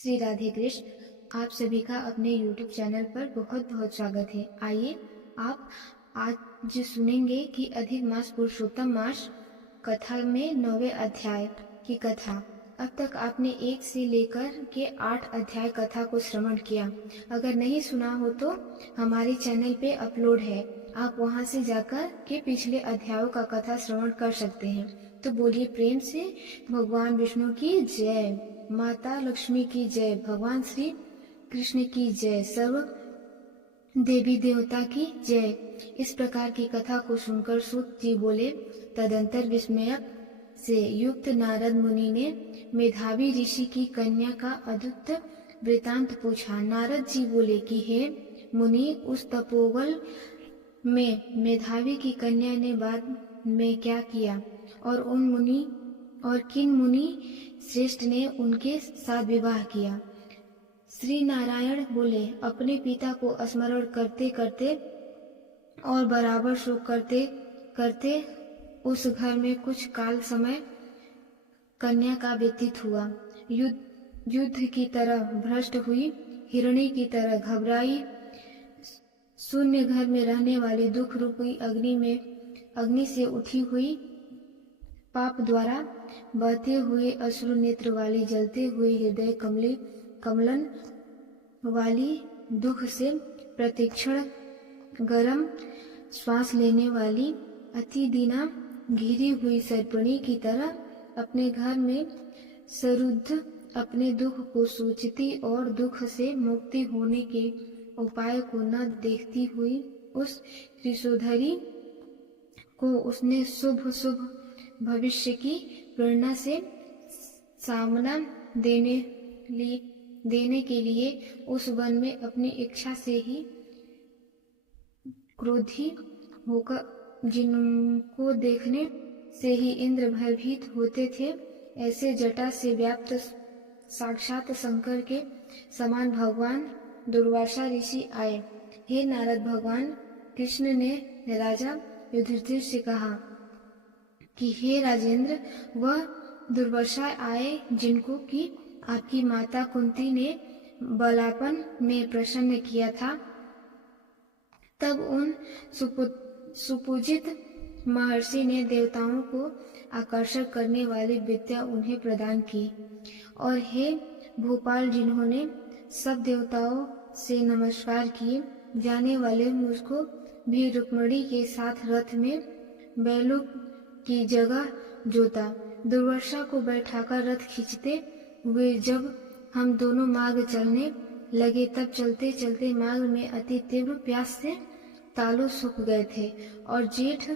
श्री राधे कृष्ण। आप सभी का अपने YouTube चैनल पर बहुत बहुत स्वागत है। आइए आप आज सुनेंगे कि अधिक मास पुरुषोत्तम मास कथा में 9वें अध्याय की कथा। अब तक आपने 1 से लेकर के 8 अध्याय कथा को श्रवण किया। अगर नहीं सुना हो तो हमारे चैनल पे अपलोड है, आप वहां से जाकर के पिछले अध्यायों का कथा श्रवण कर सकते हैं। तो बोलिए प्रेम से भगवान विष्णु की जय, माता लक्ष्मी की जय, भगवान श्री कृष्ण की जय, सर्व देवी देवता की जय। इस प्रकार की कथा को सुनकर सूत जी बोले, तदंतर विस्मय से युक्त नारद मुनि ने मेधावी ऋषि की कन्या का अद्भुत वृतांत पूछा। नारद जी बोले कि हे मुनि, उस तपोवन में मेधावी की कन्या ने बाद में क्या किया और किन मुनि श्रेष्ठ ने उनके साथ विवाह किया। श्री नारायण बोले, अपने पिता को स्मरण करते करते और बराबर शोक करते करते उस घर में कुछ काल समय कन्या का व्यतीत हुआ। युद्ध की तरह भ्रष्ट हुई, हिरणी की तरह घबराई, शून्य घर में रहने वाली दुख रूपी अग्नि से उठी हुई, पाप द्वारा बहते हुए अश्रु नेत्र वाली, जलते हुए हृदय कमलन वाली, दुख से प्रतिक्षण गरम श्वास लेने वाली, अति दीना घिरी हुई सर्पिणी की तरह अपने घर में सरुद्ध अपने दुख को सोचती और दुख से मुक्ति होने के उपाय को न देखती हुई, उस कृषोधरी को उसने शुभ भविष्य की प्रेरणा से सामना देने के लिए उस वन में अपनी इच्छा से ही क्रोधी होकर, जिनको देखने से ही इंद्र भयभीत होते थे, ऐसे जटा से व्याप्त साक्षात शंकर के समान भगवान दुर्वासा ऋषि आए। हे नारद, भगवान कृष्ण ने राजा युधिष्ठिर से कहा कि हे राजेंद्र, वह दुर्वासा आए जिनको कि आपकी माता कुंती ने बलापन में प्रसन्न किया था। तब उन सुपूजित महर्षि ने देवताओं को आकर्षक करने वाली विद्या उन्हें प्रदान की। और हे भोपाल, जिन्होंने सब देवताओं से नमस्कार किए जाने वाले मुझको भी रुक्मिणी के साथ रथ में बैलों की जगह जोता। दुर्वासा को बैठाकर रथ खींचते हुए जब हम दोनों मार्ग चलने लगे, तब चलते चलते मार्ग में अति तीव्र प्यास से तालु सूख गए थे। और जेठ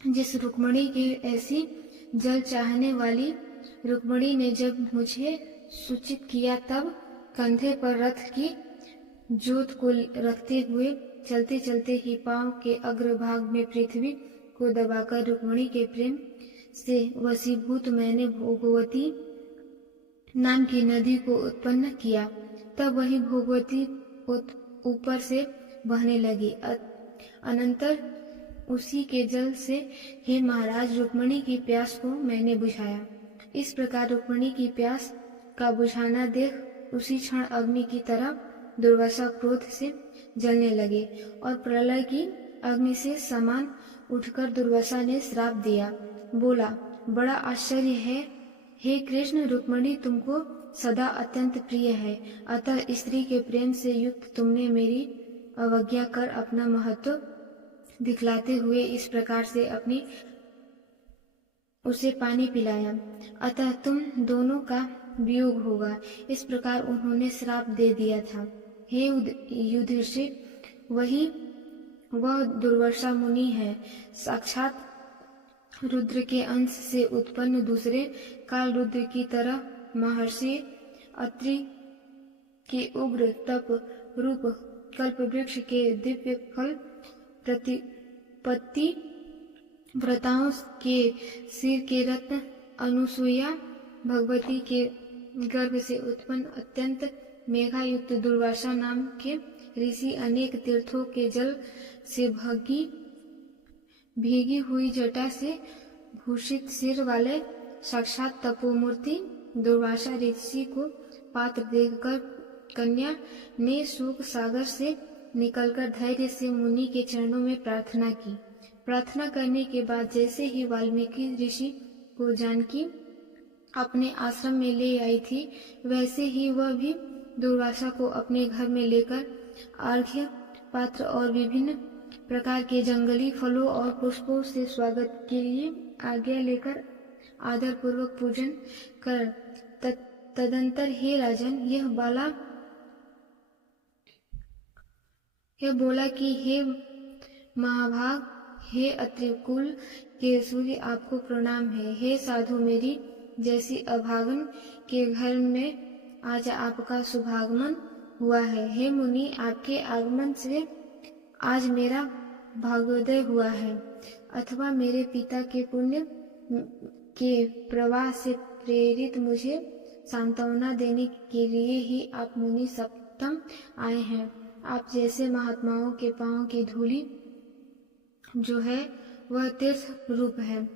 जिस रुक्मिणी की ऐसी जल चाहने वाली रुक्मिणी ने जब मुझे सूचित किया, तब कंधे पर रथ की जोत को रखते हुए चलते चलते ही पांव के अग्रभाग में पृथ्वी को दबाकर रुक्मिणी के प्रेम से वशीभूत मैंने भोगवती नाम की नदी को उत्पन्न किया। तब वही भोगवती ऊपर से बहने लगी। अनंतर उसी के जल से हे महाराज, रुक्मिणी की प्यास को मैंने बुझाया। इस प्रकार रुक्मिणी की प्यास का बुझाना देख उसी क्षण अग्नि की तरह दुर्वासा क्रोध से जलने लगे और प्रलय की अग्नि से समान उठकर दुर्वासा ने श्राप दिया। बोला, बड़ा आश्चर्य है हे कृष्ण, रुक्मिणी तुमको सदा अत्यंत प्रिय है, अतः स्त्री के प्रेम से युक्त तुमने मेरी अवज्ञा कर अपना महत्व दिखलाते हुए इस प्रकार से उसे पानी पिलाया, अतः तुम दोनों का वियोग होगा। इस प्रकार उन्होंने श्राप दे दिया था। हे युधिष्ठिर, वह दुर्वासा मुनि है, साक्षात रुद्र के अंश से उत्पन्न दूसरे काल रुद्र की तरह महर्षि अत्रि के उग्र तप रूप कल्प वृक्ष के दिव्य फल प्रतिपत्ति व्रताओं के सिर के रत्न अनुसुईया भगवती के गर्भ से उत्पन्न अत्यंत मेघा युक्त दुर्वासा नाम के ऋषि, अनेक तीर्थों के जल से भीगी हुई जटा से भूषित सिर वाले साक्षात तपोमूर्ति दुर्वासा ऋषि को पात्र देखकर कन्या ने शोक सागर से निकलकर धैर्य से मुनि के चरणों में प्रार्थना की। प्रार्थना करने के बाद जैसे ही वाल्मीकि ऋषि को जानकी अपने आश्रम में ले आई थी, वैसे ही वह भी दुर्वासा को अपने घर में लेकर अर्घ्य पात्र और विभिन्न प्रकार के जंगली फलों और पुष्पों से स्वागत के लिए आज्ञा लेकर आदर पूर्वक पूजन कर तदंतर हे राजन, यह बोला कि हे महाभाग, हे अत्रि कुल के सूर्य, आपको प्रणाम है। हे साधु, मेरी जैसी अभागन के घर में आज आपका शुभागमन हुआ है। हे मुनि, आपके आगमन से आज मेरा भाग्योदय हुआ है, अथवा मेरे पिता के पुण्य के प्रवाह से प्रेरित मुझे सांत्वना देने के लिए ही आप मुनि सप्तम आए हैं। आप जैसे महात्माओं के पांव की धूलि जो है वह तीर्थ रूप है,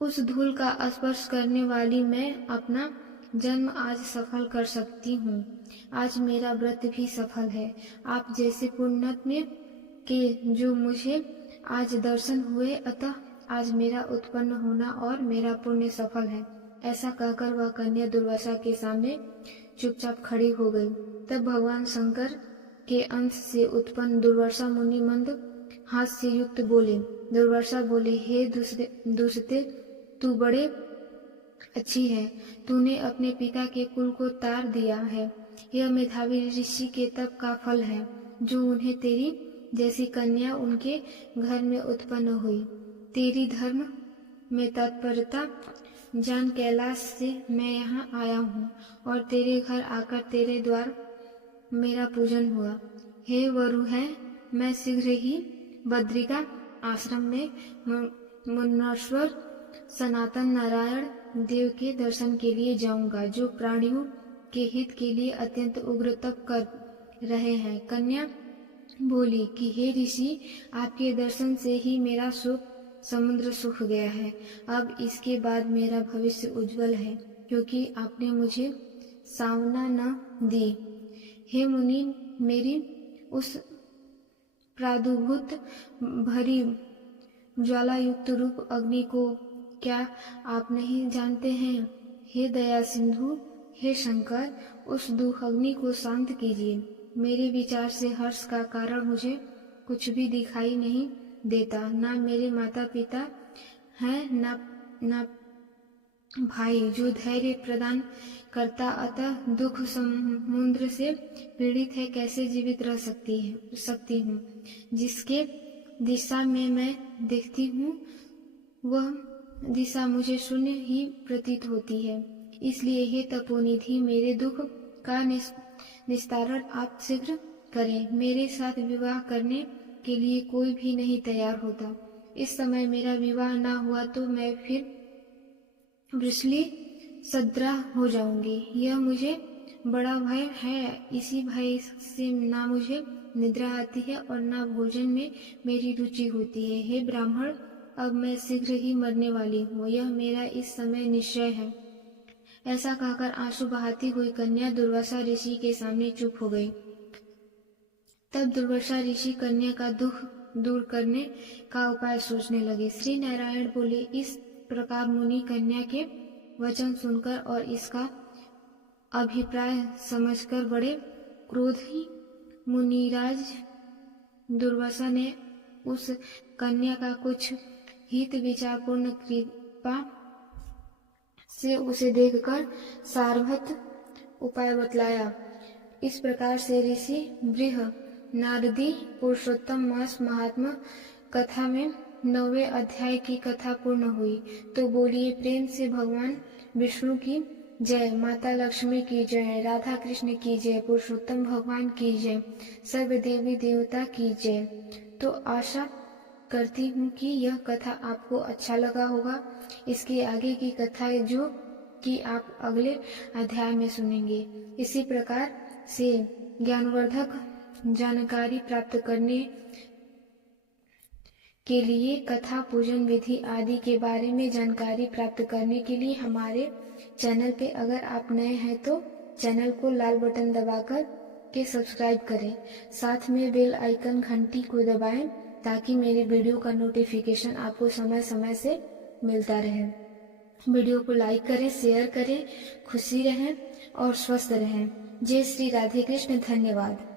उस धूल का स्पर्श करने वाली मैं अपना जन्म आज सफल कर सकती हूँ। आज मेरा व्रत भी सफल है। आप जैसे पुण्यात्मा के जो मुझे आज दर्शन हुए, अतः आज मेरा उत्पन्न होना और मेरा पुण्य सफल है। ऐसा कहकर वह कन्या दुर्वासा के सामने चुपचाप खड़ी हो गई। तब भगवान शंकर के अंश से उत्पन्न दुर्वासा मुनि मंद हास्य से युक्त बोले। दुर्वासा बोले, हे दुष्टे, तू बड़े अच्छी है। तूने अपने पिता के कुल को तार दिया है। यह मेधावी ऋषि के तप का फल है, जो उन्हें तेरी जैसी कन्या उनके घर में उत्पन्न हुई। तेरी धर्म में तत्परता जान कैलाश से मैं यहाँ आया हूँ और तेरे घर आकर तेरे द्वार मेरा पूजन हुआ। हे वरु है, मैं शीघ्र ही बद्रिका आश्रम में मुनीश्वर सनातन नारायण देव के दर्शन के लिए जाऊंगा, जो प्राणियों के हित के लिए अत्यंत उग्र तप कर रहे हैं। कन्या बोली कि हे ऋषि, आपके दर्शन से ही मेरा शोक समुद्र सूख गया है। अब इसके बाद मेरा भविष्य उज्जवल है, क्योंकि आपने मुझे सावना न दी। हे मुनि, मेरी उस प्रादुर्भूत भरी ज्वाला युक्त रूप अग्नि को क्या आप नहीं जानते हैं? हे दया सिंधु, हे शंकर, उस दुख अग्नि को शांत कीजिए। मेरे विचार से हर्ष का कारण मुझे कुछ भी दिखाई नहीं देता। ना मेरे माता पिता हैं, ना भाई जो धैर्य प्रदान करता, अतः दुख समुद्र से पीड़ित है कैसे जीवित रह सकती हूँ। जिसके दिशा में मैं देखती हूँ, वह दिशा मुझे शून्य ही प्रतीत होती है। इसलिए हे तपोनिधि, मेरे दुख का निस्तारण आप शीघ्र करें। मेरे साथ विवाह करने के लिए कोई भी नहीं तैयार होता। इस समय मेरा विवाह न हुआ तो मैं फिर वृषली सद्रा हो जाऊंगी। यह मुझे बड़ा भय है। इसी भय से ना मुझे निद्रा आती है और ना भोजन में मेरी रुचि होती है। हे ब्राह्मण, अब मैं शीघ्र ही मरने वाली हूँ, यह मेरा इस समय निश्चय है। ऐसा कहकर आंसू बहाती हुई कन्या दुर्वासा ऋषि के सामने चुप हो गई। तब दुर्वासा ऋषि कन्या का दुख दूर करने का उपाय सोचने लगे। श्री नारायण बोले, इस प्रकार मुनि कन्या के वचन सुनकर और इसका अभिप्राय समझकर बड़े क्रोधी मुनिराज दुर्वासा ने उस कन्या का कुछ हित विचारपूर्ण कृपा से उसे देखकर सारभत उपाय बतलाया। इस प्रकार से ऋषि बृह नारदी पुरुषोत्तम मास महात्मा कथा में 9वें अध्याय की कथा पूर्ण हुई। तो बोलिए प्रेम से भगवान विष्णु की जय, माता लक्ष्मी की जय, राधा कृष्ण की जय, पुरुषोत्तम भगवान की जय, सर्व देवी देवता की जय। तो आशा करती हूँ कि यह कथा आपको अच्छा लगा होगा। इसके आगे की कथा जो कि आप अगले अध्याय में सुनेंगे। इसी प्रकार से ज्ञानवर्धक जानकारी प्राप्त करने के लिए, कथा पूजन विधि आदि के बारे में जानकारी प्राप्त करने के लिए हमारे चैनल पे अगर आप नए हैं तो चैनल को लाल बटन दबाकर के सब्सक्राइब करें। साथ में बेल आइकन घंटी को दबाएं ताकि मेरी वीडियो का नोटिफिकेशन आपको समय समय से मिलता रहे। वीडियो को लाइक करें, शेयर करें। खुशी रहें और स्वस्थ रहें। जय श्री राधे कृष्ण। धन्यवाद।